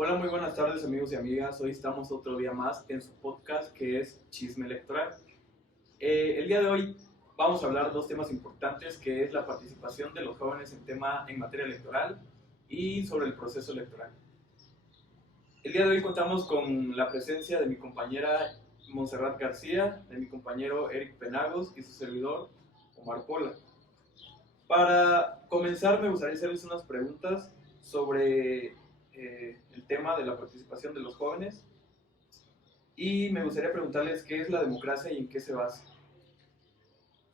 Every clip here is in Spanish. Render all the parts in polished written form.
Hola, muy buenas tardes amigos y amigas. Hoy estamos otro día más en su podcast que es Chisme Electoral. El día de hoy vamos a hablar de dos temas importantes que es la participación de los jóvenes en materia electoral y sobre el proceso electoral. El día de hoy contamos con la presencia de mi compañera Montserrat García, de mi compañero Eric Penagos y su servidor Omar Pola. Para comenzar me gustaría hacerles unas preguntas sobre el tema de la participación de los jóvenes y me gustaría preguntarles qué es la democracia y en qué se basa.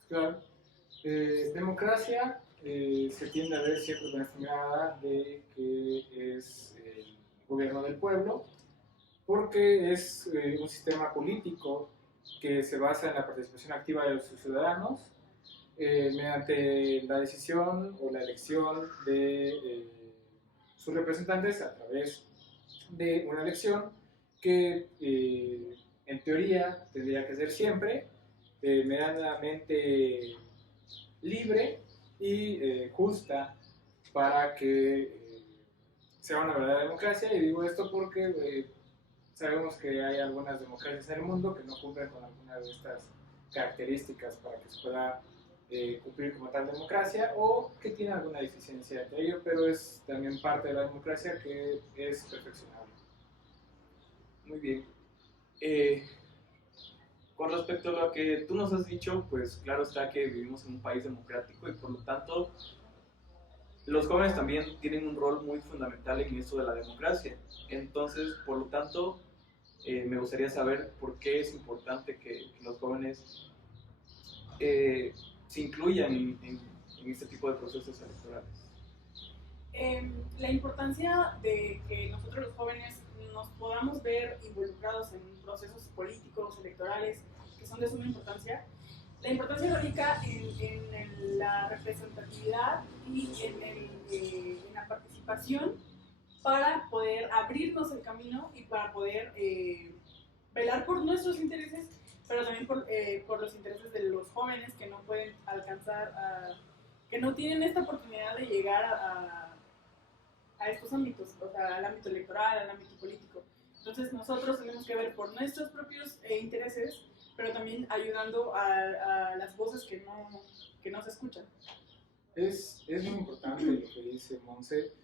Claro. Democracia se tiende a ver siempre con esta mirada de que es el gobierno del pueblo, porque es un sistema político que se basa en la participación activa de los ciudadanos mediante la decisión o la elección de sus representantes a través de una elección que en teoría tendría que ser siempre medianamente libre y justa para que sea una verdadera democracia. Y digo esto porque sabemos que hay algunas democracias en el mundo que no cumplen con algunas de estas características para que se pueda cumplir como tal democracia, o que tiene alguna deficiencia de ello, pero es también parte de la democracia que es perfeccionable. Muy bien. Eh, con respecto a lo que tú nos has dicho, pues claro está que vivimos en un país democrático y por lo tanto los jóvenes también tienen un rol muy fundamental en esto de la democracia. Entonces, por lo tanto, me gustaría saber por qué es importante que los jóvenes eh, se incluyan en este tipo de procesos electorales. La importancia de que nosotros los jóvenes nos podamos ver involucrados en procesos políticos, electorales, que son de suma importancia. La importancia radica en la representatividad y en la participación para poder abrirnos el camino y para poder velar por nuestros intereses, pero también por los intereses de los jóvenes que no pueden alcanzar, que no tienen esta oportunidad de llegar a estos ámbitos, o sea, al ámbito electoral, al ámbito político. Entonces nosotros tenemos que ver por nuestros propios intereses, pero también ayudando a las voces que no se escuchan. Es muy importante lo que dice Monse,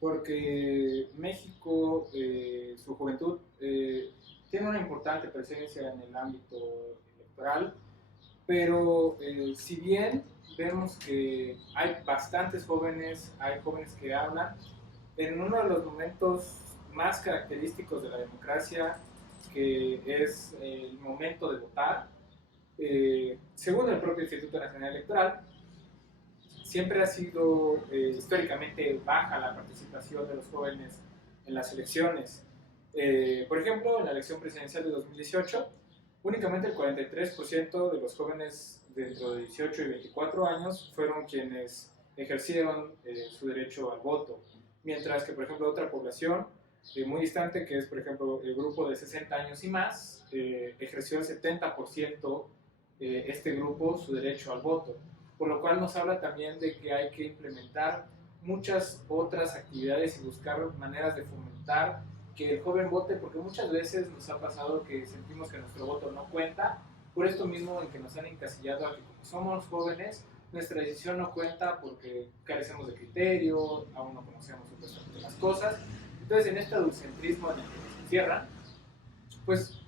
porque México, su juventud, tiene una importante presencia en el ámbito electoral, pero si bien vemos que hay bastantes jóvenes, hay jóvenes que hablan, en uno de los momentos más característicos de la democracia, que es el momento de votar, según el propio Instituto Nacional Electoral, siempre ha sido históricamente baja la participación de los jóvenes en las elecciones. Por ejemplo, en la elección presidencial de 2018, únicamente el 43% de los jóvenes de entre 18 y 24 años fueron quienes ejercieron su derecho al voto, mientras que, por ejemplo, otra población muy distante, que es, por ejemplo, el grupo de 60 años y más, ejerció el 70% este grupo su derecho al voto, por lo cual nos habla también de que hay que implementar muchas otras actividades y buscar maneras de fomentar que el joven vote, porque muchas veces nos ha pasado que sentimos que nuestro voto no cuenta, por esto mismo en que nos han encasillado a que como somos jóvenes, nuestra decisión no cuenta porque carecemos de criterio, aún no conocemos supuestamente las cosas. Entonces, en este adultocentrismo en el que nos encierran, pues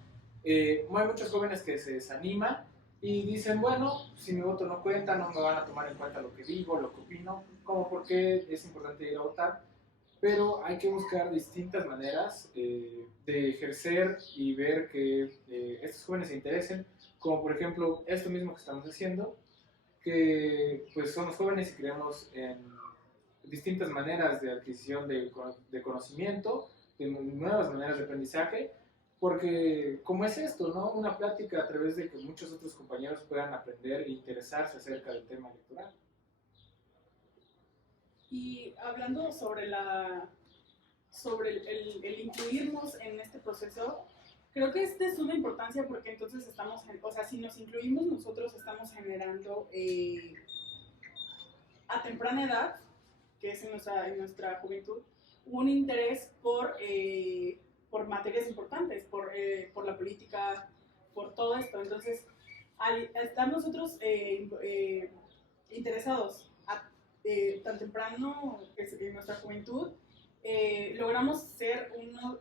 hay muchos jóvenes que se desaniman y dicen, bueno, si mi voto no cuenta, no me van a tomar en cuenta lo que digo, lo que opino, como por qué es importante ir a votar, pero hay que buscar distintas maneras de ejercer y ver que estos jóvenes se interesen, como por ejemplo esto mismo que estamos haciendo, que pues somos jóvenes y creemos en distintas maneras de adquisición de conocimiento, de nuevas maneras de aprendizaje, porque como es esto, ¿no? Una plática a través de que muchos otros compañeros puedan aprender e interesarse acerca del tema electoral. Y hablando sobre el incluirnos en este proceso, creo que es de suma importancia porque entonces o sea, si nos incluimos nosotros estamos generando a temprana edad, que es en nuestra juventud, un interés materias importantes, por la política, por todo esto. Entonces, al estar nosotros interesados tan temprano en nuestra juventud, logramos ser unos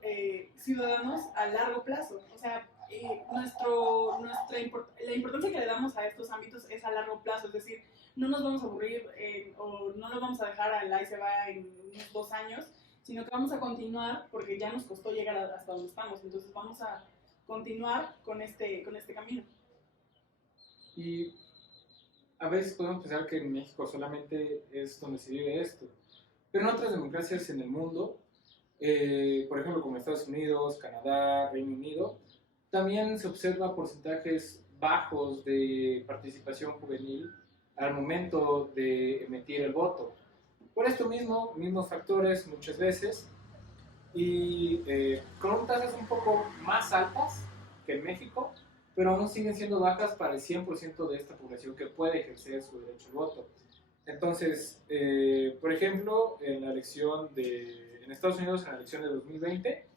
ciudadanos a largo plazo. O sea, la importancia que le damos a estos ámbitos es a largo plazo, es decir, no nos vamos a aburrir o no nos vamos a dejar al ahí se va en unos 2 años, sino que vamos a continuar porque ya nos costó llegar hasta donde estamos. Entonces vamos a continuar con este camino. Y a veces podemos pensar que en México solamente es donde se vive esto, pero en otras democracias en el mundo, por ejemplo como Estados Unidos, Canadá, Reino Unido, también se observa porcentajes bajos de participación juvenil al momento de emitir el voto. Por esto mismos factores muchas veces, y con tasas un poco más altas que en México, pero aún siguen siendo bajas para el 100% de esta población que puede ejercer su derecho al voto. Entonces, por ejemplo, en Estados Unidos, en la elección de 2020,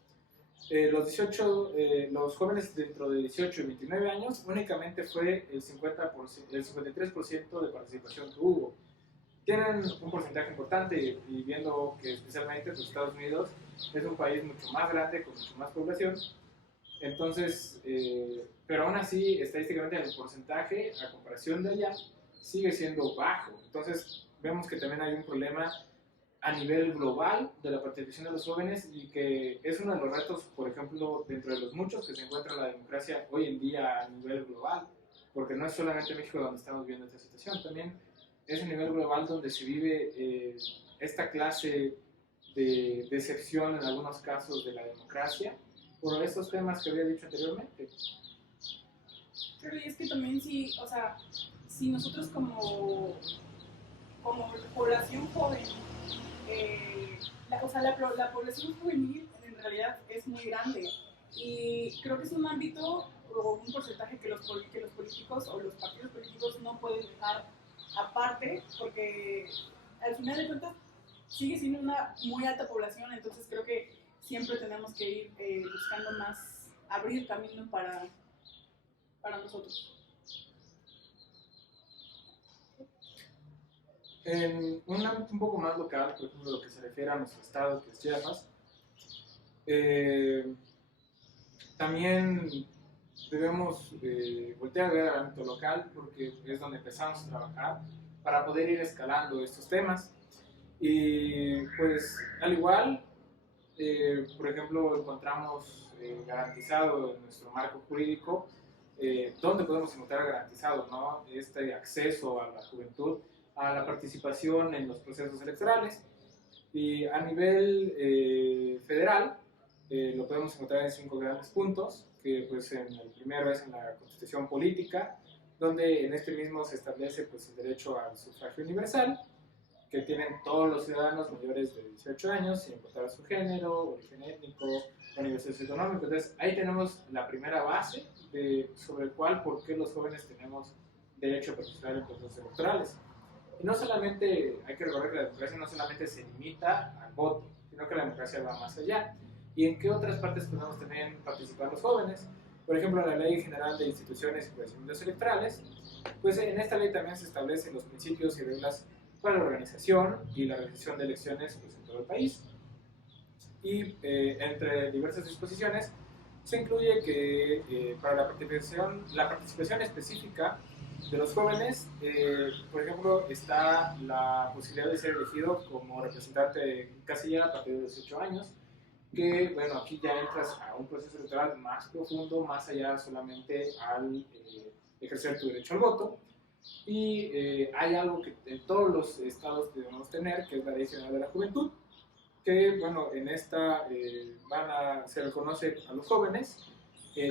los jóvenes dentro de 18 y 29 años, únicamente fue el 53% de participación que hubo. Tienen un porcentaje importante, y viendo que especialmente los Estados Unidos es un país mucho más grande, con mucho más población, entonces, pero aún así, estadísticamente el porcentaje, a comparación de allá, sigue siendo bajo. Entonces, vemos que también hay un problema a nivel global de la participación de los jóvenes, y que es uno de los retos, por ejemplo, dentro de los muchos que se encuentra la democracia hoy en día a nivel global, porque no es solamente México donde estamos viendo esta situación, también es a nivel global donde se vive esta clase de decepción en algunos casos de la democracia por estos temas que había dicho anteriormente. Pero y es que también o sea, si nosotros como población joven, o sea, la población juvenil en realidad es muy grande, y creo que es un ámbito o un porcentaje que los políticos o los partidos políticos no pueden dejar aparte, porque al final de cuentas sigue siendo una muy alta población. Entonces creo que siempre tenemos que ir buscando más, abrir camino para nosotros. En un ámbito un poco más local, por ejemplo, lo que se refiere a nuestro estado, que es Chiapas, también debemos voltear a ver al ámbito local, porque es donde empezamos a trabajar para poder ir escalando estos temas. Y pues al igual, por ejemplo, encontramos garantizado en nuestro marco jurídico, donde podemos encontrar garantizado, ¿no?, este acceso a la juventud, a la participación en los procesos electorales. Y a nivel federal, lo podemos encontrar en 5 grandes puntos, que pues el primero es en la Constitución Política, donde en este mismo se establece pues el derecho al sufragio universal, que tienen todos los ciudadanos mayores de 18 años, sin importar su género, origen étnico o nivel socioeconómico. Entonces ahí tenemos la primera base sobre el cual, por qué los jóvenes tenemos derecho a participar en procesos electorales. Y no solamente, hay que recordar que la democracia no solamente se limita al voto, sino que la democracia va más allá. ¿Y en qué otras partes podemos también participar los jóvenes? Por ejemplo, la Ley General de Instituciones y Procedimientos Electorales, pues en esta ley también se establecen los principios y reglas para la organización y la realización de elecciones pues, en todo el país. Y entre diversas disposiciones se incluye que para la participación específica de los jóvenes, por ejemplo, está la posibilidad de ser elegido como representante casillero a partir de 18 años, que, bueno, aquí ya entras a un proceso electoral más profundo, más allá solamente al ejercer tu derecho al voto. Y hay algo que en todos los estados debemos tener, que es la Ley General de la Juventud, que, bueno, en esta se reconoce a los jóvenes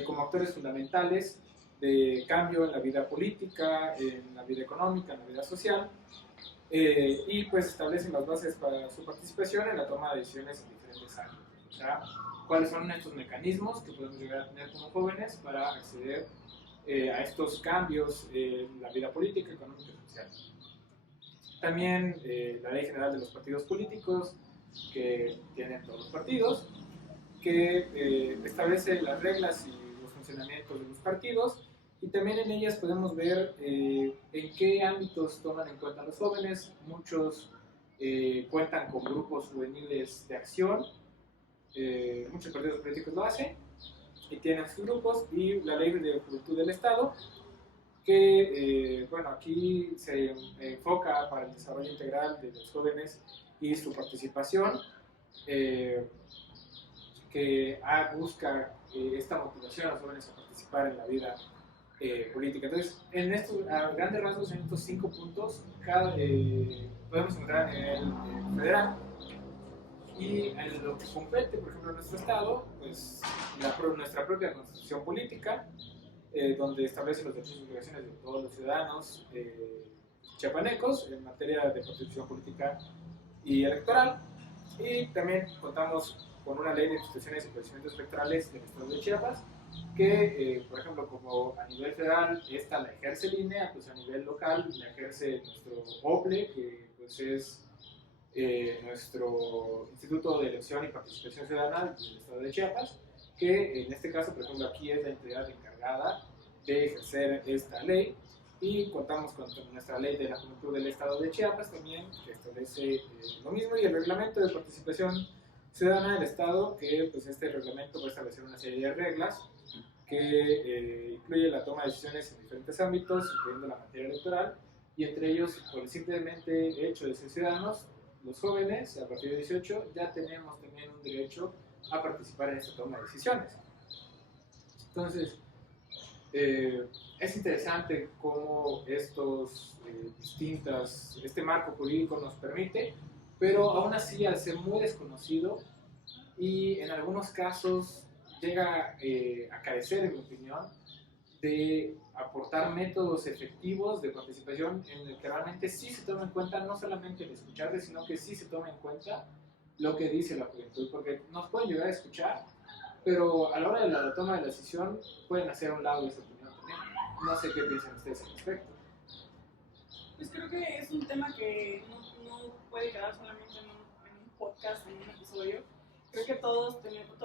como actores fundamentales de cambio en la vida política, en la vida económica, en la vida social, y pues establecen las bases para su participación en la toma de decisiones en diferentes ámbitos. O sea, cuáles son estos mecanismos que podemos llegar a tener como jóvenes para acceder a estos cambios en la vida política, económica y social. También la Ley General de los Partidos Políticos, que tienen todos los partidos, que establece las reglas y los funcionamientos de los partidos, y también en ellas podemos ver en qué ámbitos toman en cuenta los jóvenes. Muchos cuentan con grupos juveniles de acción, muchos partidos políticos lo hacen y tienen sus grupos, y la Ley de Juventud del Estado, que bueno, aquí se enfoca para el desarrollo integral de los jóvenes y su participación, que busca esta motivación a los jóvenes a participar en la vida política. Entonces, en estos, a grandes rasgos, en estos 5 puntos, podemos encontrar a nivel federal. Y en lo que compete, por ejemplo, en nuestro estado, pues nuestra propia constitución política, donde establece los derechos y obligaciones de todos los ciudadanos chiapanecos en materia de participación política y electoral. Y también contamos con una ley de instituciones y procedimientos electorales del estado de Chiapas, que, por ejemplo, como a nivel federal esta la ejerce el INE, pues a nivel local la ejerce nuestro OPLE, que pues es nuestro Instituto de Elección y Participación Ciudadana del estado de Chiapas, que en este caso, por ejemplo, aquí es la entidad encargada de ejercer esta ley. Y contamos con nuestra ley de la juventud del estado de Chiapas también, que establece lo mismo, y el reglamento de participación ciudadana del estado, que pues este reglamento va a establecer una serie de reglas que incluye la toma de decisiones en diferentes ámbitos, incluyendo la materia electoral, y entre ellos, por el simplemente hecho de ser ciudadanos, los jóvenes a partir de 18 ya tenemos también un derecho a participar en esta toma de decisiones. Entonces, es interesante cómo este marco jurídico nos permite, pero aún así, al ser muy desconocido y en algunos casos llega a carecer, en mi opinión, de aportar métodos efectivos de participación en el que realmente sí se toma en cuenta no solamente el escucharte, sino que sí se toma en cuenta lo que dice la juventud, porque nos pueden llegar a escuchar, pero a la hora de la toma de la decisión pueden hacer a un lado esa opinión también. No sé qué piensan ustedes al respecto. Pues creo que es un tema que no puede quedar solamente en un podcast, en un episodio. Creo que todos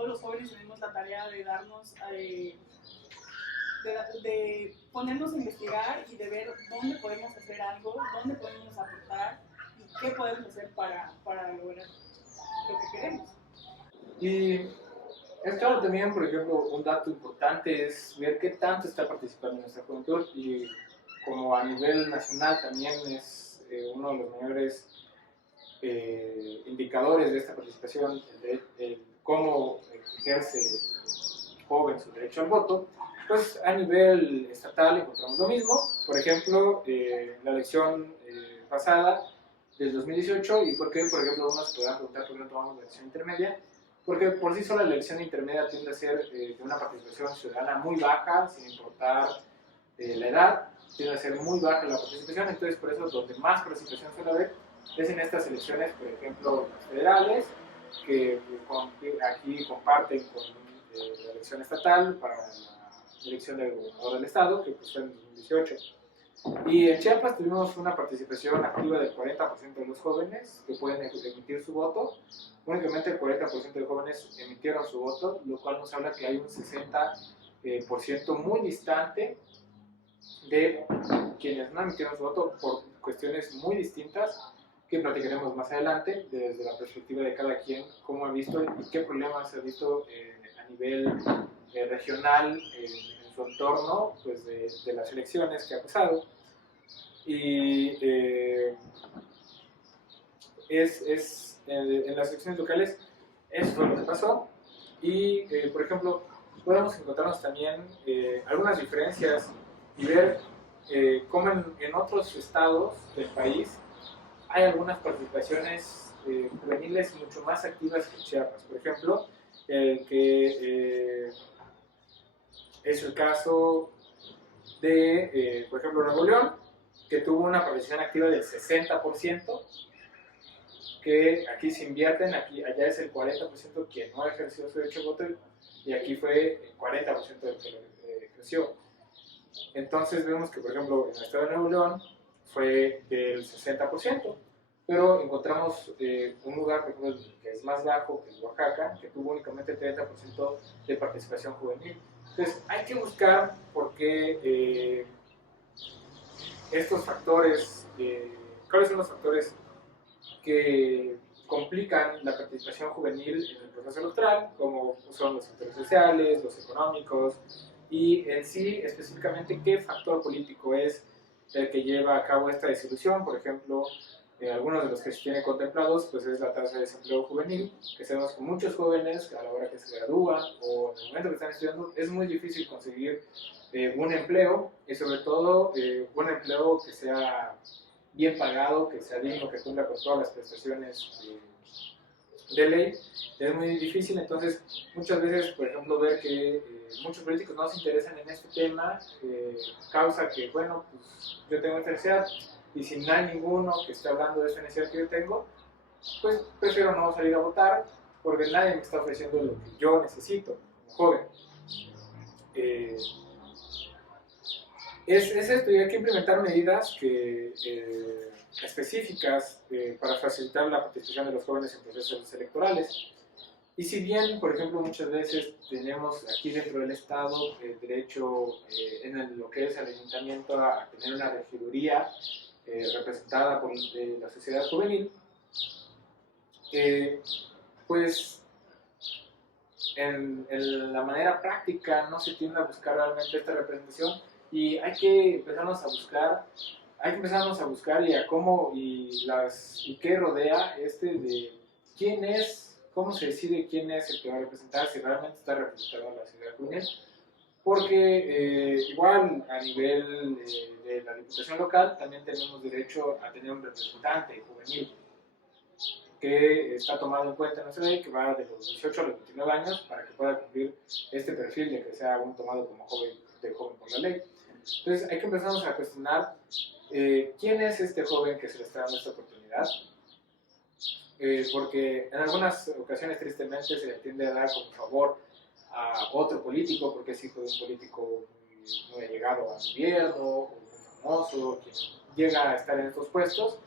los jóvenes tenemos la tarea de darnos, de ponernos a investigar y de ver dónde podemos hacer algo, dónde podemos aportar y qué podemos hacer para lograr lo que queremos. Y es claro también, por ejemplo, un dato importante es ver qué tanto está participando nuestra juventud, y como a nivel nacional también es uno de los mayores indicadores de esta participación, el cómo ejerce el joven su derecho al voto. Pues a nivel estatal encontramos lo mismo. Por ejemplo, la elección pasada del 2018, y por qué, por ejemplo, uno se podrá preguntar por qué no tomamos la elección intermedia, porque por sí sola la elección intermedia tiende a ser de una participación ciudadana muy baja, sin importar la edad, tiende a ser muy baja la participación. Entonces por eso donde más participación suele haber es en estas elecciones, por ejemplo, las federales, que aquí comparten con la elección estatal para la elección del gobernador del estado, que pues fue en 2018. Y en Chiapas tuvimos una participación activa del 40% de los jóvenes que pueden emitir su voto. Únicamente el 40% de jóvenes emitieron su voto, lo cual nos habla que hay un 60% muy distante de quienes no emitieron su voto por cuestiones muy distintas, que platicaremos más adelante desde la perspectiva de cada quien, cómo ha visto y qué problemas ha visto a nivel regional en su entorno, pues de las elecciones que ha pasado. Y en las elecciones locales eso fue lo que pasó. Y por ejemplo, podemos encontrarnos también algunas diferencias y ver cómo en otros estados del país hay algunas participaciones juveniles mucho más activas que Chiapas. Por ejemplo, que es el caso de, por ejemplo, Nuevo León, que tuvo una participación activa del 60%, que aquí se invierten, allá es el 40% quien no ejerció su derecho de voto, y aquí fue el 40% del que lo ejerció. Entonces vemos que, por ejemplo, en el estado de Nuevo León fue del 60%, pero encontramos un lugar, por ejemplo, que es más bajo, que es Oaxaca, que tuvo únicamente el 30% de participación juvenil. Entonces, hay que buscar por qué estos factores, cuáles son los factores que complican la participación juvenil en el proceso electoral, como son los factores sociales, los económicos, y en sí, específicamente, qué factor político es el que lleva a cabo esta disolución. Por ejemplo, algunos de los que se tienen contemplados, pues es la tasa de desempleo juvenil, que sabemos que muchos jóvenes a la hora que se gradúan o en el momento que están estudiando es muy difícil conseguir un empleo, y sobre todo un empleo que sea bien pagado, que sea digno, que cumpla con todas las prestaciones de ley. Es muy difícil. Entonces muchas veces, por ejemplo, ver que muchos políticos no se interesan en este tema causa que, bueno, pues yo tengo esta necesidad, y si no hay ninguno que esté hablando de esa necesidad que yo tengo, pues prefiero no salir a votar, porque nadie me está ofreciendo lo que yo necesito como joven. Es esto, y hay que implementar medidas específicas para facilitar la participación de los jóvenes en procesos electorales. Y si bien, por ejemplo, muchas veces tenemos aquí dentro del Estado el derecho lo que es el ayuntamiento a tener una regiduría representada por la sociedad juvenil, pues en la manera práctica no se tiende a buscar realmente esta representación, y hay que empezarnos a buscar y a cómo y qué rodea de quién es, cómo se decide quién es el que va a representar, si realmente está representado a la ciudad juvenil, porque igual a nivel de la diputación local también tenemos derecho a tener un representante juvenil que está tomado en cuenta en nuestra ley, que va de los 18 a los 29 años para que pueda cumplir este perfil de que sea aún tomado como joven por la ley. Entonces hay que empezarnos a cuestionar quién es este joven que se le está dando esta oportunidad, porque en algunas ocasiones tristemente se le tiende a dar como favor a otro político porque es hijo de un político muy allegado al gobierno o muy famoso, quien llega a estar en estos puestos.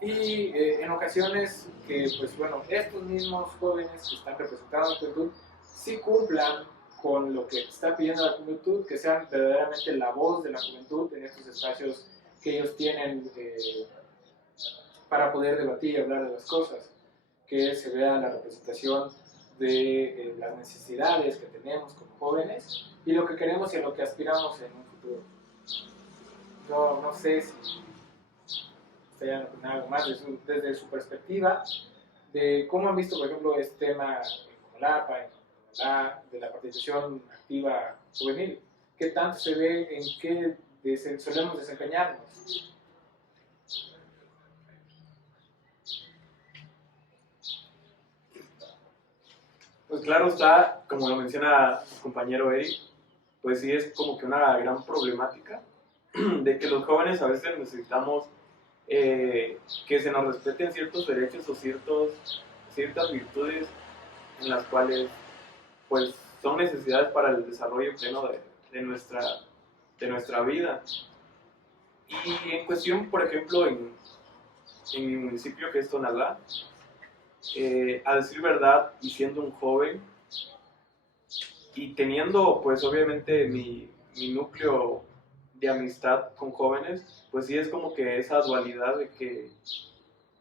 Y en ocasiones que, pues bueno, estos mismos jóvenes que están representando a la juventud sí cumplan con lo que está pidiendo la juventud, que sean verdaderamente la voz de la juventud en estos espacios que ellos tienen para poder debatir y hablar de las cosas, que se vea la representación de las necesidades que tenemos como jóvenes y lo que queremos y a lo que aspiramos en un futuro. No sé si ustedes opinar algo más desde su perspectiva, de cómo han visto, por ejemplo, este tema en Comalapa, de la participación activa juvenil. ¿Qué tanto se ve, en qué solemos desempeñarnos? Pues claro está, como lo menciona su compañero Eric, pues sí es como que una gran problemática de que los jóvenes a veces necesitamos que se nos respeten ciertos derechos o ciertas virtudes en las cuales pues son necesidades para el desarrollo pleno de nuestra vida. Y en cuestión, por ejemplo, en mi municipio que es Tonalá, a decir verdad, y siendo un joven, y teniendo pues obviamente mi núcleo de amistad con jóvenes, pues sí es como que esa dualidad de que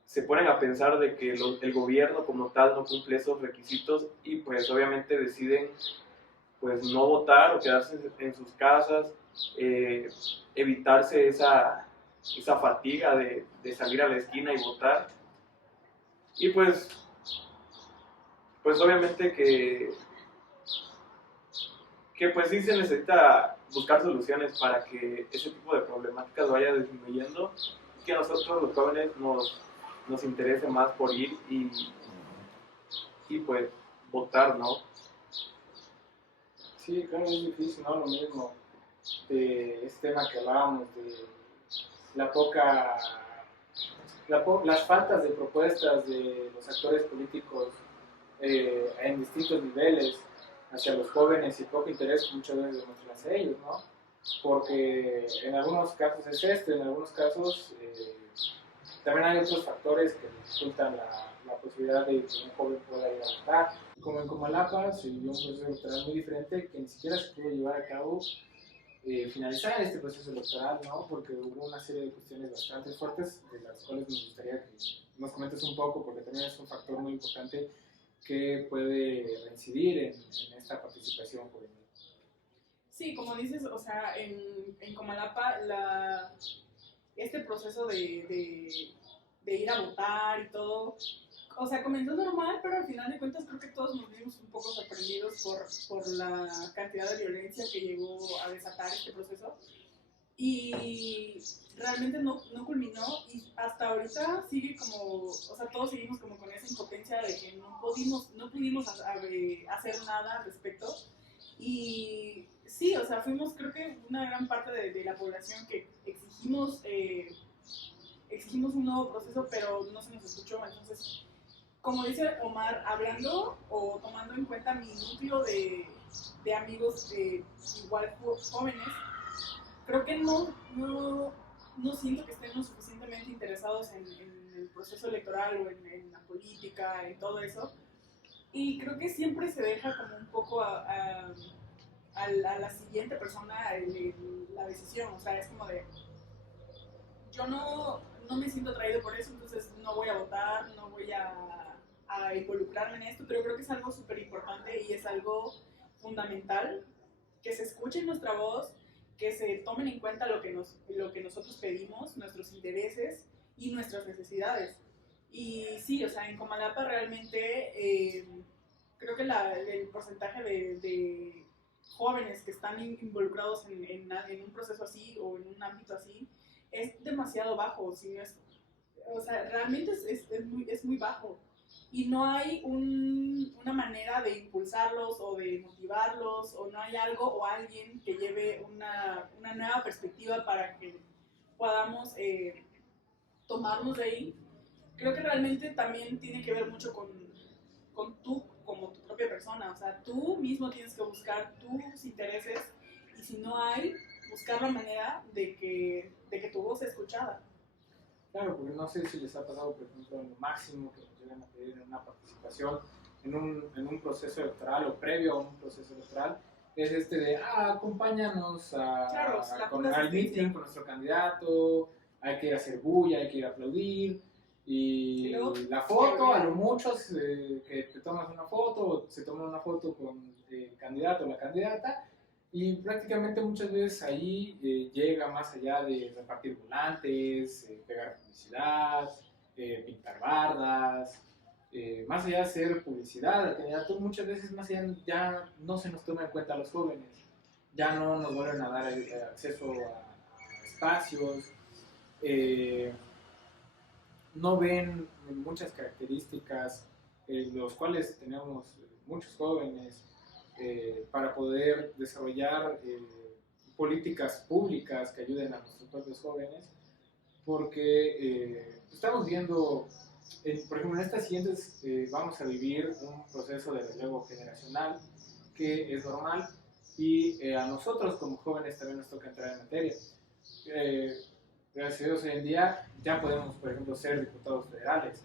se ponen a pensar de que el gobierno como tal no cumple esos requisitos y pues obviamente deciden pues no votar o quedarse en sus casas, evitarse esa fatiga de salir a la esquina y votar. Y pues obviamente que pues sí se necesita buscar soluciones para que ese tipo de problemáticas vaya disminuyendo y que a nosotros los jóvenes nos interese más por ir y pues votar, ¿no? Sí, claro, es difícil, ¿no? Lo mismo de este tema que hablábamos, de las faltas de propuestas de los actores políticos en distintos niveles hacia los jóvenes y poco interés muchas veces demuestran hacia ellos, ¿no? Porque en algunos casos es en algunos casos También hay otros factores que dificultan la posibilidad de que un joven pueda ir a votar. Como en Comalapa se vivió un proceso electoral muy diferente que ni siquiera se pudo llevar a cabo, finalizar este proceso electoral, ¿no? Porque hubo una serie de cuestiones bastante fuertes de las cuales me gustaría que nos comentes un poco, porque también es un factor muy importante que puede reincidir en esta participación juvenil. Sí, como dices, o sea, en Comalapa este proceso de ir a votar y todo, o sea, comenzó normal, pero al final de cuentas creo que todos nos vimos un poco sorprendidos por la cantidad de violencia que llegó a desatar este proceso. Y realmente no culminó y hasta ahorita sigue como, o sea, todos seguimos como con esa impotencia de que no pudimos hacer nada al respecto. Y sí, o sea, fuimos creo que una gran parte de la población que exigimos un nuevo proceso, pero no se nos escuchó. Entonces, como dice Omar, hablando o tomando en cuenta mi núcleo de amigos igual jóvenes, creo que no siento que estén lo suficientemente interesados en el proceso electoral o en la política, en todo eso. Y creo que siempre se deja como un poco a la siguiente persona la decisión. O sea, es como de, yo no me siento atraído por eso, entonces no voy a votar, no voy a involucrarme en esto, pero creo que es algo súper importante y es algo fundamental que se escuche nuestra voz, que se tomen en cuenta lo que nosotros pedimos, nuestros intereses y nuestras necesidades. Y sí, o sea, en Comalapa realmente creo que el porcentaje de jóvenes que están involucrados en un proceso así o en un ámbito así es demasiado bajo, si no es, o sea, realmente es muy bajo. Y no hay una manera de impulsarlos o de motivarlos, o no hay algo o alguien que lleve una nueva perspectiva para que podamos tomarnos de ahí. Creo que realmente también tiene que ver mucho con tú como tu propia persona. O sea, tú mismo tienes que buscar tus intereses y si no hay, buscar la manera de que tu voz sea escuchada. Claro, porque no sé si les ha pasado, por ejemplo, en lo máximo que nos llegan a pedir en una participación en un proceso electoral o previo a un proceso electoral, es este de, acompáñanos Claro, al meeting con nuestro candidato, hay que ir a hacer bulla, hay que ir a aplaudir, y luego, la foto, a lo mucho que te tomas una foto, se toma una foto con el candidato o la candidata, y prácticamente muchas veces ahí llega más allá de repartir volantes, pegar publicidad, pintar bardas, más allá de hacer publicidad al candidato, muchas veces más allá ya no se nos toma en cuenta a los jóvenes, ya no nos vuelven a dar acceso a espacios, no ven muchas características, los cuales tenemos muchos jóvenes, para poder desarrollar políticas públicas que ayuden a nuestros propios jóvenes, porque estamos viendo, por ejemplo, en estas siguientes vamos a vivir un proceso de relevo generacional que es normal y a nosotros como jóvenes también nos toca entrar en materia. Gracias a Dios hoy en día ya podemos, por ejemplo, ser diputados federales.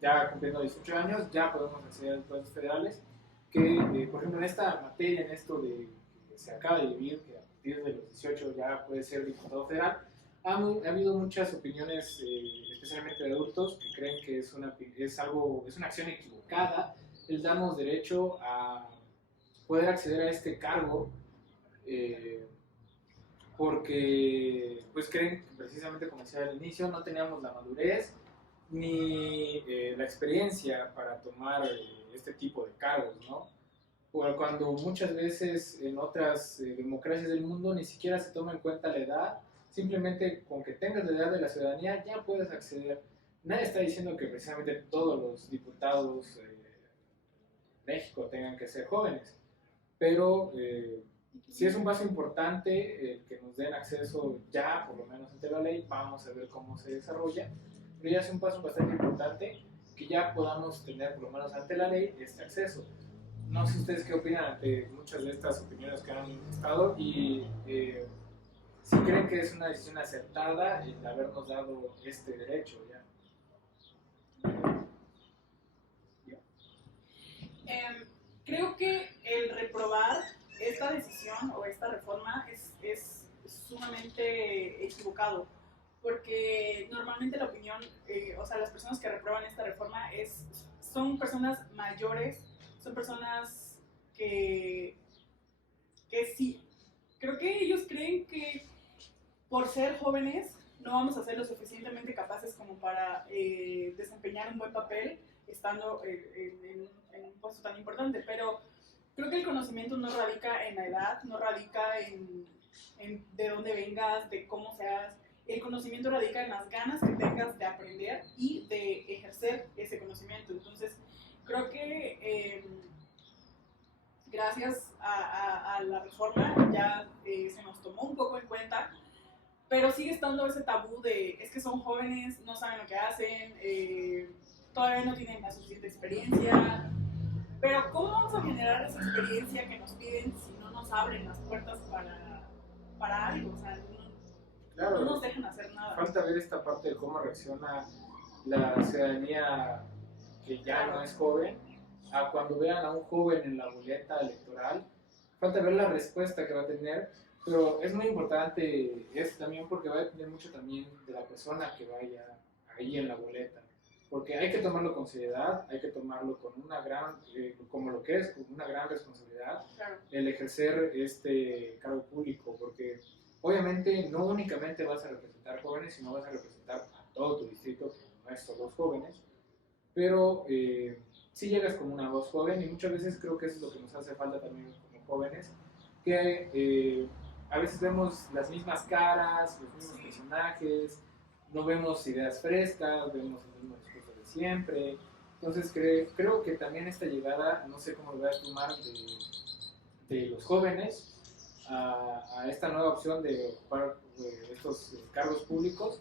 Ya cumpliendo 18 años ya podemos acceder a diputados federales que, por ejemplo, en esta materia, en esto de que se acaba de vivir, que a partir de los 18 ya puede ser diputado federal, ha habido muchas opiniones, especialmente de adultos, que creen que es una acción equivocada el darnos derecho a poder acceder a este cargo, porque pues creen que precisamente, como decía al inicio, no teníamos la madurez ni la experiencia para tomar este tipo de cargos, ¿no? Cuando muchas veces en otras democracias del mundo ni siquiera se toma en cuenta la edad, simplemente con que tengas la edad de la ciudadanía ya puedes acceder. Nadie está diciendo que precisamente todos los diputados de México tengan que ser jóvenes, pero sí es un paso importante que nos den acceso ya, por lo menos ante la ley. Vamos a ver cómo se desarrolla, pero ya es un paso bastante importante que ya podamos tener, por lo menos ante la ley, este acceso. No sé ustedes qué opinan ante muchas de estas opiniones que han estado y si creen que es una decisión acertada el habernos dado este derecho ya. Creo que el reprobar esta decisión o esta reforma es sumamente equivocado, porque normalmente la opinión, o sea, las personas que reprueban esta reforma son personas mayores, son personas que sí, creo que ellos creen que por ser jóvenes no vamos a ser lo suficientemente capaces como para desempeñar un buen papel estando en un puesto tan importante, pero creo que el conocimiento no radica en la edad, no radica en de dónde vengas, de cómo seas. El conocimiento radica en las ganas que tengas de aprender y de ejercer ese conocimiento. Entonces, creo que gracias a la reforma ya se nos tomó un poco en cuenta, pero sigue estando ese tabú de es que son jóvenes, no saben lo que hacen, todavía no tienen la suficiente experiencia. Pero ¿cómo vamos a generar esa experiencia que nos piden si no nos abren las puertas para algo? O sea, Claro, no nos dejan hacer nada. falta ver esta parte de cómo reacciona la ciudadanía que ya no es joven a cuando vean a un joven en la boleta electoral. Falta ver la respuesta que va a tener, pero es muy importante eso también porque va a depender mucho también de la persona que vaya ahí en la boleta. Porque hay que tomarlo con seriedad, hay que tomarlo con una gran, como lo que es, con una gran responsabilidad, Claro. el ejercer este cargo público, porque obviamente no únicamente vas a representar jóvenes, sino vas a representar a todo tu distrito, que no es solo los jóvenes, pero sí llegas como una voz joven y muchas veces creo que eso es lo que nos hace falta también como jóvenes, que a veces vemos las mismas caras, los mismos personajes, no vemos ideas frescas, vemos el mismo discurso de siempre. Entonces creo que también esta llegada, no sé cómo lo veas tú, Mar, de los jóvenes a esta nueva opción de ocupar estos cargos públicos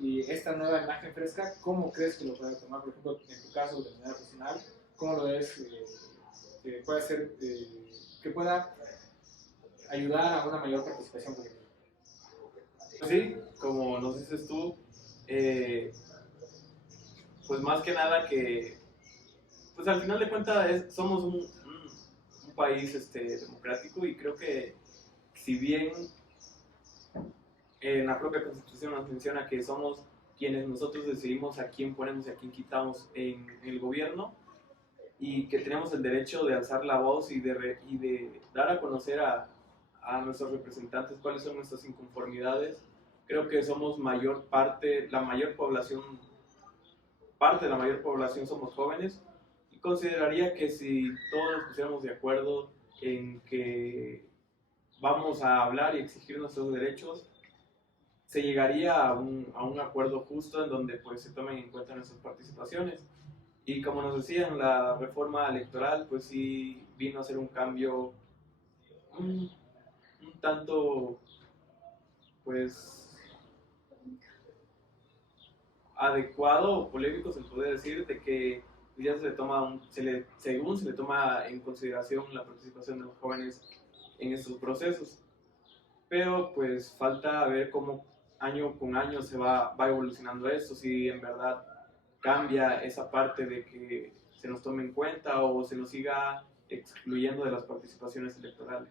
y esta nueva imagen fresca, ¿cómo crees que lo pueda tomar? Por ejemplo, en tu caso de manera personal, ¿cómo lo ves que pueda ser, que pueda ayudar a una mayor participación política? Sí, como nos dices tú, pues más que nada que, pues al final de cuentas somos un país democrático y creo que si bien en la propia Constitución nos menciona que somos quienes nosotros decidimos a quién ponemos y a quién quitamos en el gobierno y que tenemos el derecho de alzar la voz y de dar a conocer a nuestros representantes cuáles son nuestras inconformidades. Creo que somos parte de la mayor población somos jóvenes y consideraría que si todos nos pusiéramos de acuerdo en que vamos a hablar y exigir nuestros derechos, se llegaría a un acuerdo justo en donde pues se tomen en cuenta nuestras participaciones. Y como nos decían, la reforma electoral pues sí vino a hacer un cambio un tanto pues adecuado o polémico, se puede decir, de que ya según se le toma en consideración la participación de los jóvenes en estos procesos. Pero pues falta ver cómo año con año se va evolucionando esto, si en verdad cambia esa parte de que se nos tome en cuenta o se nos siga excluyendo de las participaciones electorales.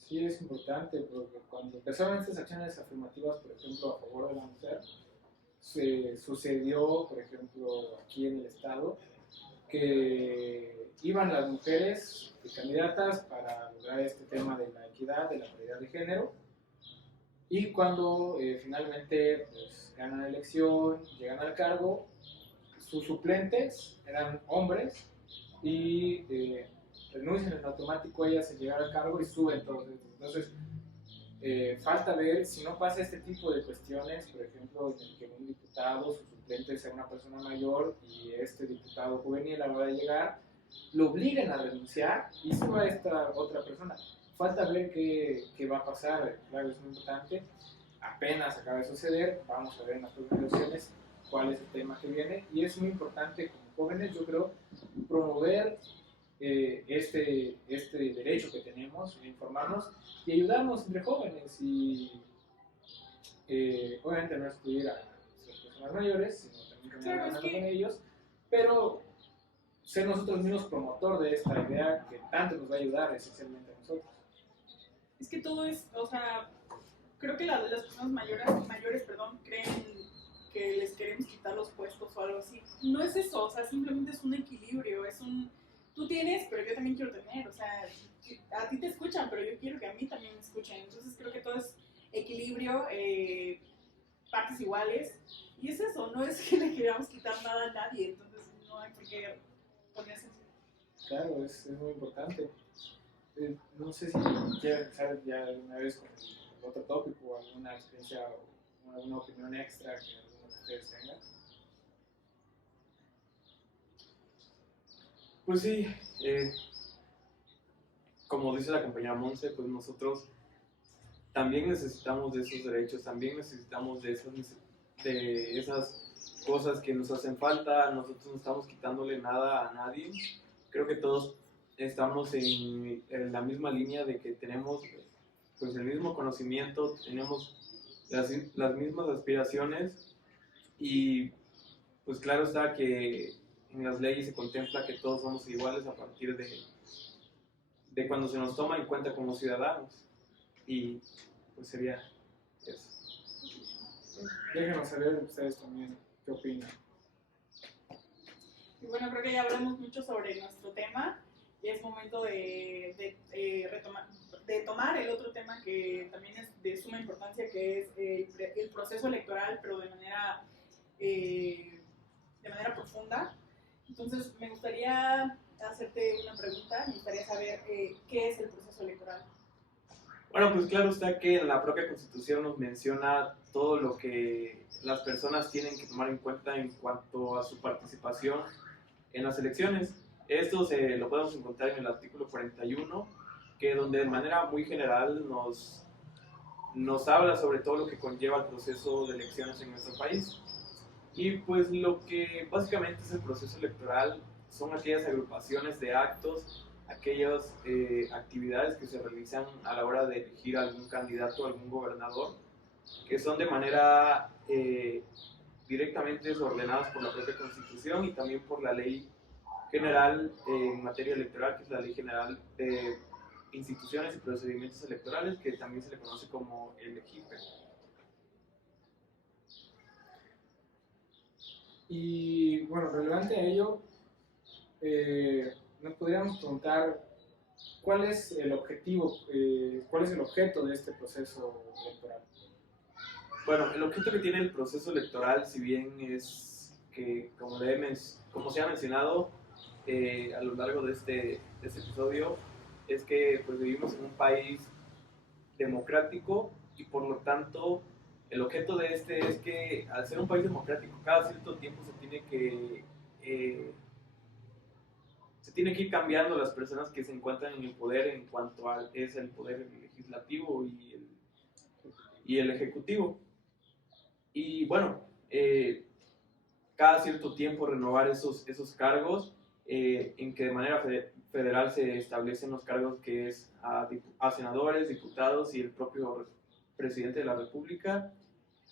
Sí, es importante porque cuando empezaron estas acciones afirmativas, por ejemplo, a favor de la mujer, se sucedió, por ejemplo, aquí en el estado, que iban las mujeres candidatas para lograr este tema de la equidad, de la paridad de género, y cuando finalmente pues, ganan la elección, llegan al cargo, sus suplentes eran hombres y renuncian en automático ellas a llegar al cargo y suben todos estos. Entonces, falta ver si no pasa este tipo de cuestiones, por ejemplo, en el que un diputado, su suplente sea una persona mayor y este diputado juvenil a la hora de llegar, lo obliguen a renunciar y suba a esta otra persona. Falta ver qué va a pasar, claro, es muy importante. Apenas acaba de suceder, vamos a ver en las próximas elecciones cuál es el tema que viene y es muy importante como jóvenes, yo creo, promover este derecho que tenemos a informarnos y ayudarnos entre jóvenes y obviamente no excluir a las personas mayores, sino también caminar Claro, la mano con ellos, pero ser nosotros mismos promotor de esta idea que tanto nos va a ayudar esencialmente a nosotros. es que todo es, o sea, creo que las personas mayores, perdón, creen que les queremos quitar los puestos o algo así. No es eso, o sea, simplemente es un equilibrio, tú tienes, pero yo también quiero tener, o sea, a ti te escuchan, pero yo quiero que a mí también me escuchen. Entonces creo que todo es equilibrio, partes iguales, y es eso, no es que le queramos quitar nada a nadie, entonces no hay por qué ponerse así. Claro, es muy importante. No sé si quieren empezar ya de una vez con el otro tópico o alguna experiencia o alguna opinión extra que alguno de ustedes tenga. Pues sí, como dice la compañera Monse, pues nosotros también necesitamos de esos derechos, también necesitamos de esas cosas que nos hacen falta. Nosotros no estamos quitándole nada a nadie. Creo que todos estamos en la misma línea de que tenemos pues el mismo conocimiento, tenemos las mismas aspiraciones y pues claro está que en las leyes se contempla que todos somos iguales a partir de cuando se nos toma en cuenta como ciudadanos y pues sería eso. Déjenos saber ustedes también qué opinan. Y bueno, creo que ya hablamos mucho sobre nuestro tema y es momento de tomar el otro tema que también es de suma importancia, que es el proceso electoral, pero de manera profunda. Entonces, me gustaría hacerte una pregunta, me gustaría saber qué es el proceso electoral. Bueno, pues claro está que en la propia Constitución nos menciona todo lo que las personas tienen que tomar en cuenta en cuanto a su participación en las elecciones. Esto lo podemos encontrar en el artículo 41, que donde de manera muy general nos habla sobre todo lo que conlleva el proceso de elecciones en nuestro país. Y pues lo que básicamente es el proceso electoral son aquellas agrupaciones de actos, aquellas actividades que se realizan a la hora de elegir algún candidato, algún gobernador, que son de manera directamente ordenadas por la propia Constitución y también por la ley general en materia electoral, que es la ley general de instituciones y procedimientos electorales, que también se le conoce como el EGIPE. Y bueno, relevante a ello, nos podríamos preguntar cuál es el objetivo, cuál es el objeto de este proceso electoral. Bueno, el objeto que tiene el proceso electoral, si bien es que, como se ha mencionado a lo largo de este episodio, es que pues, vivimos en un país democrático y por lo tanto el objeto de este es que al ser un país democrático cada cierto tiempo se tiene que ir cambiando las personas que se encuentran en el poder en cuanto a es el poder legislativo y el ejecutivo. Y bueno, cada cierto tiempo renovar esos cargos, en que de manera federal se establecen los cargos que es a senadores, diputados y el propio presidente de la República,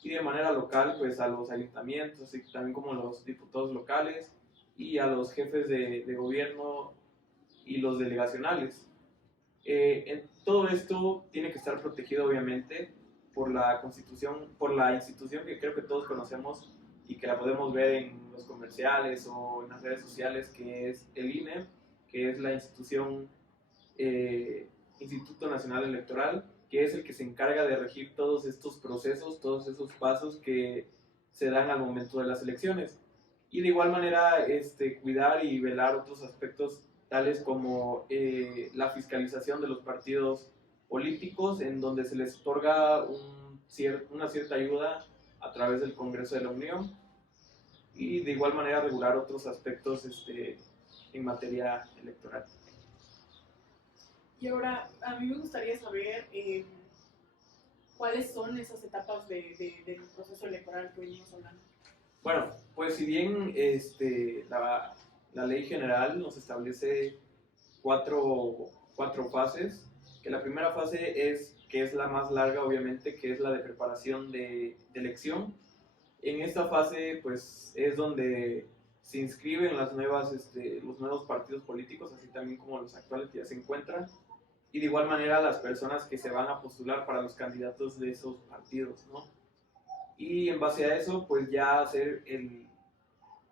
y de manera local pues a los ayuntamientos y también como los diputados locales y a los jefes de gobierno y los delegacionales. Todo esto tiene que estar protegido obviamente por la Constitución, por la institución que creo que todos conocemos y que la podemos ver en los comerciales o en las redes sociales, que es el INE, que es la Instituto Nacional Electoral, que es el que se encarga de regir todos estos procesos, todos esos pasos que se dan al momento de las elecciones. Y de igual manera cuidar y velar otros aspectos tales como la fiscalización de los partidos políticos, en donde se les otorga una cierta ayuda a través del Congreso de la Unión, y de igual manera regular otros aspectos en materia electoral. Y ahora, a mí me gustaría saber cuáles son esas etapas del proceso electoral que venimos hablando. Bueno, pues si bien la ley general nos establece cuatro fases, que la primera fase es, que es la más larga obviamente, que es la de preparación de elección. En esta fase pues es donde se inscriben los nuevos partidos políticos, así también como los actuales que ya se encuentran, y de igual manera las personas que se van a postular para los candidatos de esos partidos, ¿no? Y en base a eso pues ya hacer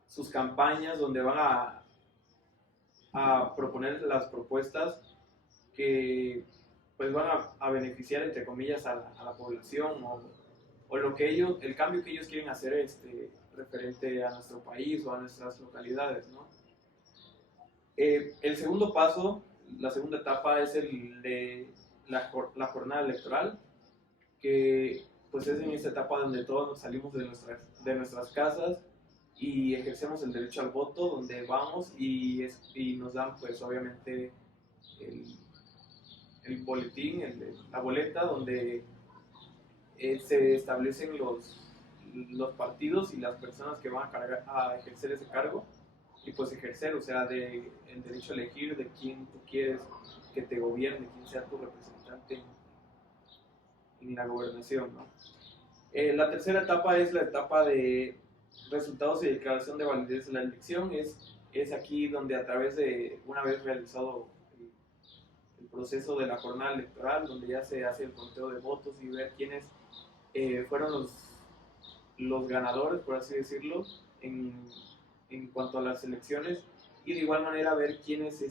sus campañas donde van a proponer las propuestas que pues van a beneficiar entre comillas a la población o lo que el cambio que ellos quieren hacer referente a nuestro país o a nuestras localidades, ¿no? El segundo paso, la segunda etapa es el de la jornada electoral, que pues es en esta etapa donde todos nos salimos de nuestras casas y ejercemos el derecho al voto, donde vamos y nos dan pues obviamente el, el boletín, la boleta, donde se establecen los partidos y las personas que van a ejercer ese cargo y pues ejercer, o sea, el derecho a elegir de quién tú quieres que te gobierne, quién sea tu representante en la gobernación, ¿no? La tercera etapa es la etapa de resultados y declaración de validez de la elección. Es aquí donde a través de, una vez realizado el proceso de la jornada electoral, donde ya se hace el conteo de votos y ver quiénes fueron los ganadores, por así decirlo, en cuanto a las elecciones, y de igual manera ver quiénes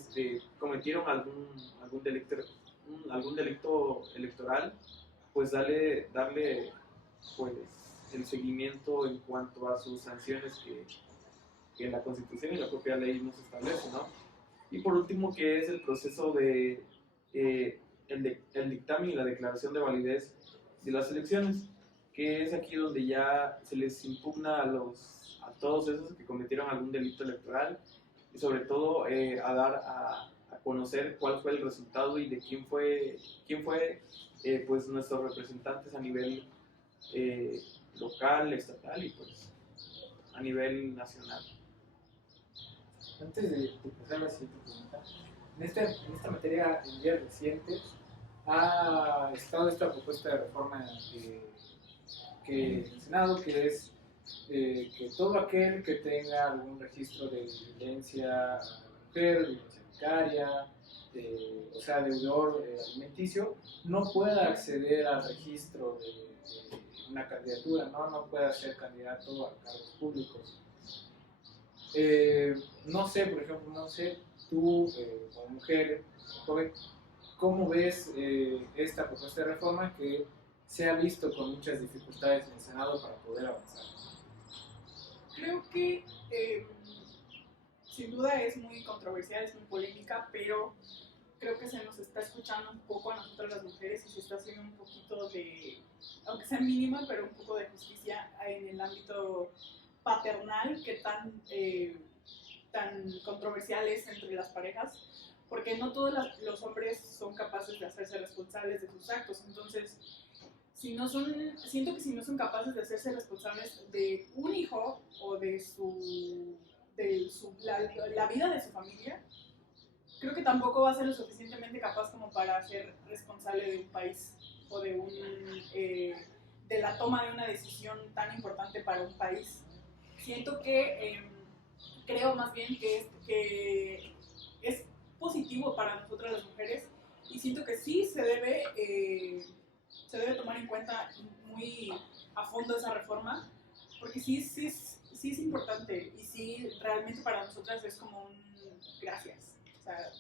cometieron algún delito electoral, pues darle pues el seguimiento en cuanto a sus sanciones que la Constitución y la propia ley nos establece, ¿no? Y por último, que es el proceso de el dictamen y la declaración de validez de las elecciones, que es aquí donde ya se les impugna a todos esos que cometieron algún delito electoral y sobre todo a dar a conocer cuál fue el resultado y de quién fue pues nuestros representantes a nivel local, estatal y pues a nivel nacional. Antes de pasar a la siguiente pregunta, en esta materia, en días recientes, ha estado esta propuesta de reforma que en el Senado, que es que todo aquel que tenga algún registro de violencia a la mujer, violencia vicaria, o sea, deudor alimenticio, no pueda acceder al registro de una candidatura, no pueda ser candidato a cargos públicos. No sé, por ejemplo, tú como mujer joven, ¿cómo ves esta propuesta de reforma que se ha visto con muchas dificultades en el Senado para poder avanzar? Creo que sin duda es muy controversial, es muy polémica, pero creo que se nos está escuchando un poco a nosotras las mujeres y se está haciendo un poquito de, aunque sea mínima, pero un poco de justicia en el ámbito paternal que tan controversial es entre las parejas, porque no todos los hombres son capaces de hacerse responsables de sus actos. Entonces, siento que si no son capaces de hacerse responsables de un hijo o de la vida de su familia, creo que tampoco va a ser lo suficientemente capaz como para ser responsable de un país o de la toma de una decisión tan importante para un país. Siento que creo más bien que es positivo para nosotras las mujeres y siento que sí se debe tomar en cuenta muy a fondo esa reforma, porque sí es importante y sí realmente para nosotras es como un gracias. O sea,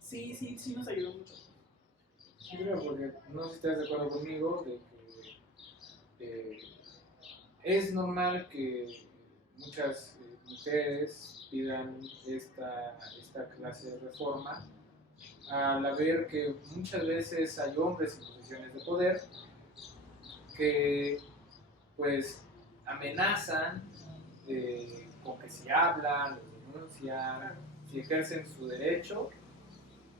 sí nos ayudó mucho. Sí, creo, porque no sé si estás de acuerdo conmigo de que es normal que muchas mujeres pidan esta clase de reforma al ver que muchas veces hay hombres en posiciones de poder que pues amenazan con que si hablan, denuncian, si ejercen su derecho,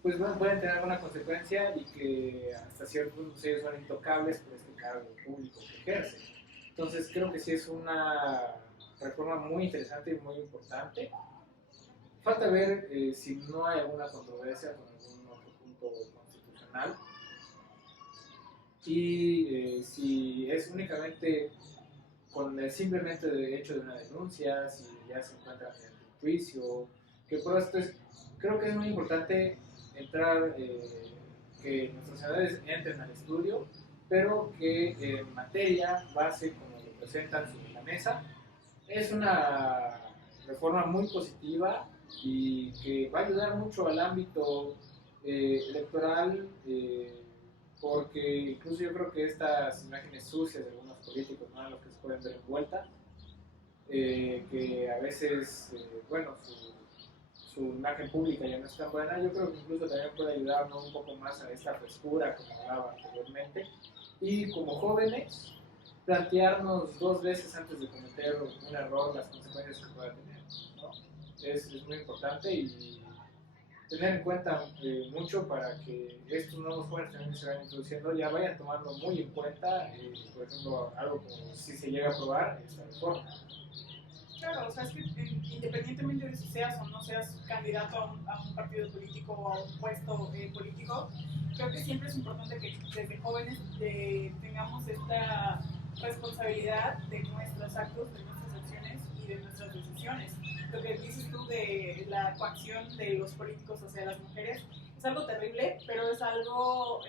pues bueno, pueden tener alguna consecuencia y que hasta cierto punto ellos son intocables por este cargo público que ejercen. Entonces creo que sí es una reforma muy interesante y muy importante falta ver si no hay alguna controversia con algún otro punto constitucional y si es únicamente con el simplemente hecho de una denuncia, si ya se encuentra en el juicio, que por esto creo que es muy importante entrar, que nuestros senadores entren al estudio, pero que en materia, base, como lo presentan sobre la mesa, es una reforma muy positiva y que va a ayudar mucho al ámbito electoral, porque incluso yo creo que estas imágenes sucias de algunos políticos, ¿no?, los que se pueden ver envuelta, que a veces, bueno, su imagen pública ya no es tan buena, yo creo que incluso también puede ayudarnos un poco más a esta frescura, como hablaba anteriormente, y como jóvenes, plantearnos dos veces antes de cometer un error las consecuencias que pueda tener, ¿no? Es muy importante y tener en cuenta mucho para que estos nuevos jóvenes también se vayan introduciendo, ya vayan tomando muy en cuenta, por ejemplo, algo como si se llega a aprobar esta reforma. Claro, o sea, es que independientemente de si seas o no seas candidato a un partido político o a un puesto político, creo que siempre es importante que desde jóvenes tengamos esta responsabilidad de nuestros actos, de nuestras acciones y de nuestras decisiones. Lo que dices tú de la coacción de los políticos hacia las mujeres es algo terrible, pero es algo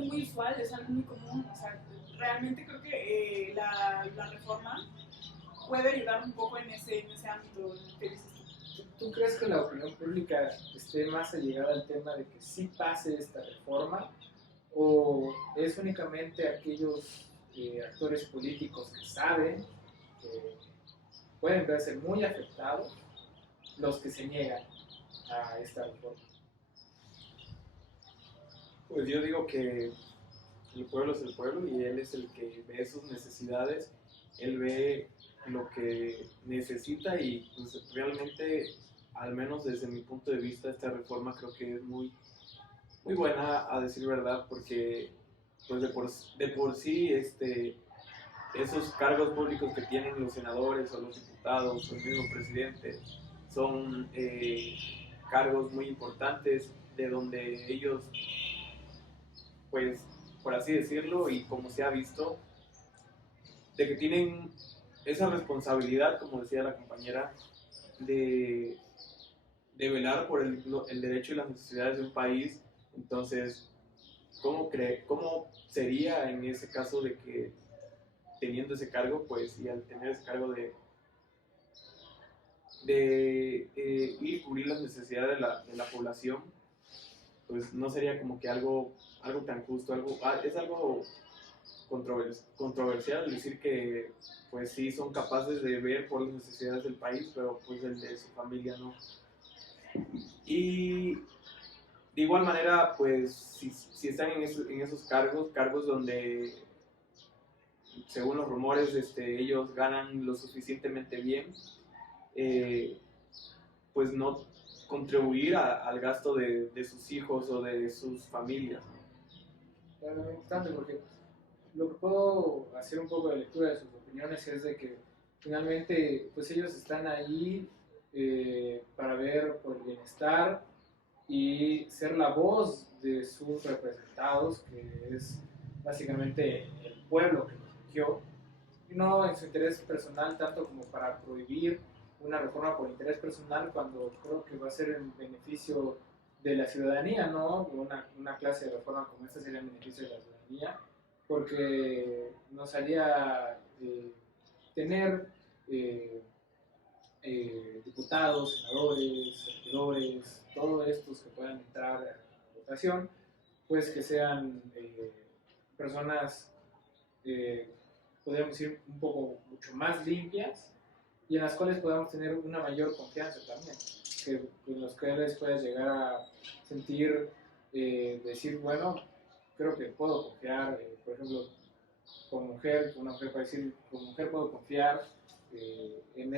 muy usual, es algo muy común. O sea, realmente creo que la reforma puede ayudar un poco en ese ámbito que dices tú. ¿Tú crees que la opinión pública esté más allegada al tema de que sí pase esta reforma? ¿O es únicamente aquellos actores políticos que saben que pueden verse muy afectados los que se niegan a esta reforma? Pues yo digo que el pueblo es el pueblo y él es el que ve sus necesidades, él ve lo que necesita y pues realmente, al menos desde mi punto de vista, esta reforma creo que es muy, muy buena a decir verdad porque pues de por sí esos cargos públicos que tienen los senadores o los diputados o el mismo presidente son cargos muy importantes de donde ellos, pues por así decirlo y como se ha visto, de que tienen esa responsabilidad, como decía la compañera, de, de velar por el derecho y las necesidades de un país. Entonces, ¿cómo sería en ese caso de que teniendo ese cargo, pues, y al tener ese cargo de ir y cubrir las necesidades de la población, pues no sería como que algo tan justo, es algo controversial decir que pues sí son capaces de ver por las necesidades del país, pero pues el de su familia no. Y de igual manera, pues si están en esos cargos donde según los rumores ellos ganan lo suficientemente bien, pues no contribuir al gasto de sus hijos o de sus familias. Es muy importante porque lo que puedo hacer un poco de lectura de sus opiniones es de que finalmente pues ellos están ahí para ver por el bienestar y ser la voz de sus representados, que es básicamente el pueblo que los eligió, y no en su interés personal tanto como para prohibir una reforma por interés personal cuando creo que va a ser en beneficio de la ciudadanía, ¿no? Una clase de reforma como esta sería en beneficio de la ciudadanía, porque nos haría tener diputados, senadores, regidores, todos estos que puedan entrar a la votación, pues que sean personas, podríamos decir, un poco mucho más limpias y en las cuales podamos tener una mayor confianza también, que en los cuales puedas llegar a sentir, decir, bueno, creo que puedo confiar, por ejemplo, como mujer, una mujer puede decir, como mujer puedo confiar en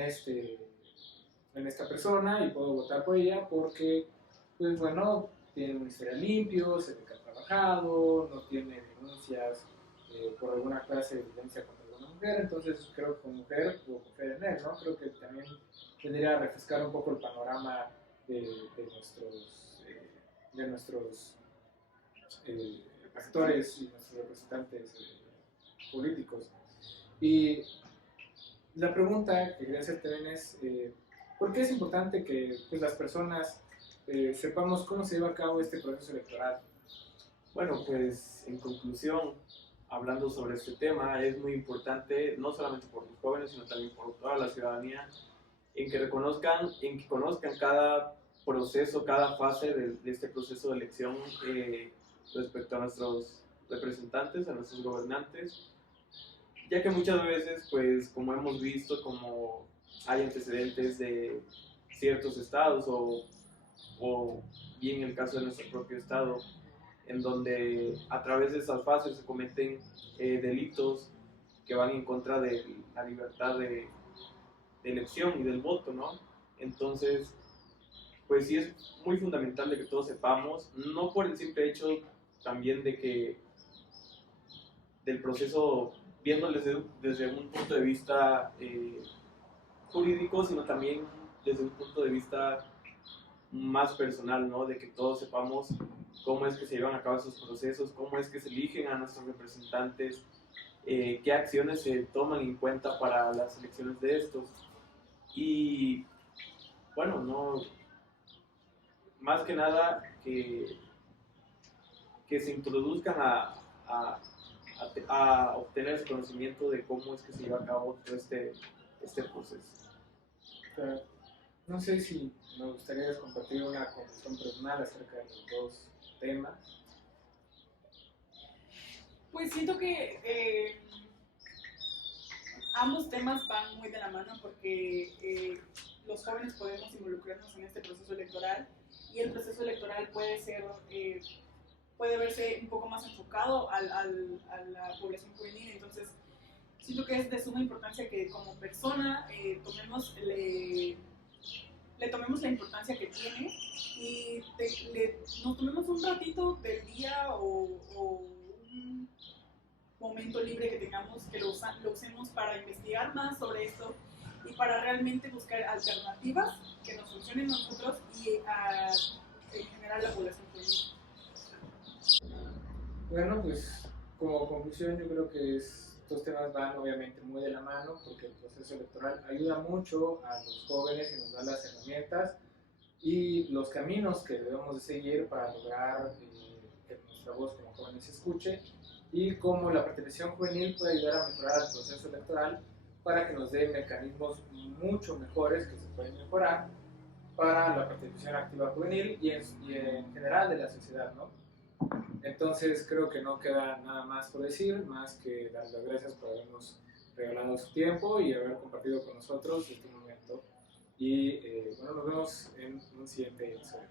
esta persona y puedo votar por ella porque, pues bueno, tiene un historial limpio, se ve que ha trabajado, no tiene denuncias por alguna clase de violencia contra alguna mujer, entonces creo que con mujer o mujer en él, ¿no? Creo que también tendría a refrescar un poco el panorama de nuestros actores y nuestros representantes políticos. Y la pregunta que quería hacer también es, ¿por qué es importante que pues, las personas sepamos cómo se lleva a cabo este proceso electoral? Bueno, pues en conclusión, hablando sobre este tema, es muy importante, no solamente por los jóvenes, sino también por toda la ciudadanía, en que conozcan cada proceso, cada fase de este proceso de elección respecto a nuestros representantes, a nuestros gobernantes, ya que muchas veces, pues como hemos visto, como hay antecedentes de ciertos estados o bien el caso de nuestro propio estado, en donde a través de esas fases se cometen delitos que van en contra de la libertad de elección y del voto, ¿no? Entonces, pues sí es muy fundamental de que todos sepamos, no por el simple hecho también de que del proceso, viéndolo desde un punto de vista jurídico, sino también desde un punto de vista más personal, ¿no? De que todos sepamos cómo es que se llevan a cabo esos procesos, cómo es que se eligen a nuestros representantes, qué acciones se toman en cuenta para las elecciones de estos. Y bueno, no, más que nada que se introduzcan a obtener ese conocimiento de cómo es que se lleva a cabo todo este proceso. Claro. No sé si me gustaría compartir una conclusión personal acerca de los dos temas. Pues siento que ambos temas van muy de la mano porque los jóvenes podemos involucrarnos en este proceso electoral y el proceso electoral puede verse un poco más enfocado a la población juvenil. Entonces siento que es de suma importancia que como persona le tomemos la importancia que tiene y nos tomemos un ratito del día o un momento libre que tengamos, que lo usemos para investigar más sobre esto y para realmente buscar alternativas que nos funcionen a nosotros y en general a la población juvenil. Bueno, pues como conclusión yo creo que estos temas van obviamente muy de la mano porque el proceso electoral ayuda mucho a los jóvenes y nos da las herramientas y los caminos que debemos de seguir para lograr que nuestra voz como jóvenes se escuche y cómo la participación juvenil puede ayudar a mejorar el proceso electoral para que nos dé mecanismos mucho mejores que se pueden mejorar para la participación activa juvenil y en general de la sociedad, ¿no? Entonces creo que no queda nada más por decir, más que dar las gracias por habernos regalado su tiempo y haber compartido con nosotros este momento. Y bueno, nos vemos en un siguiente episodio.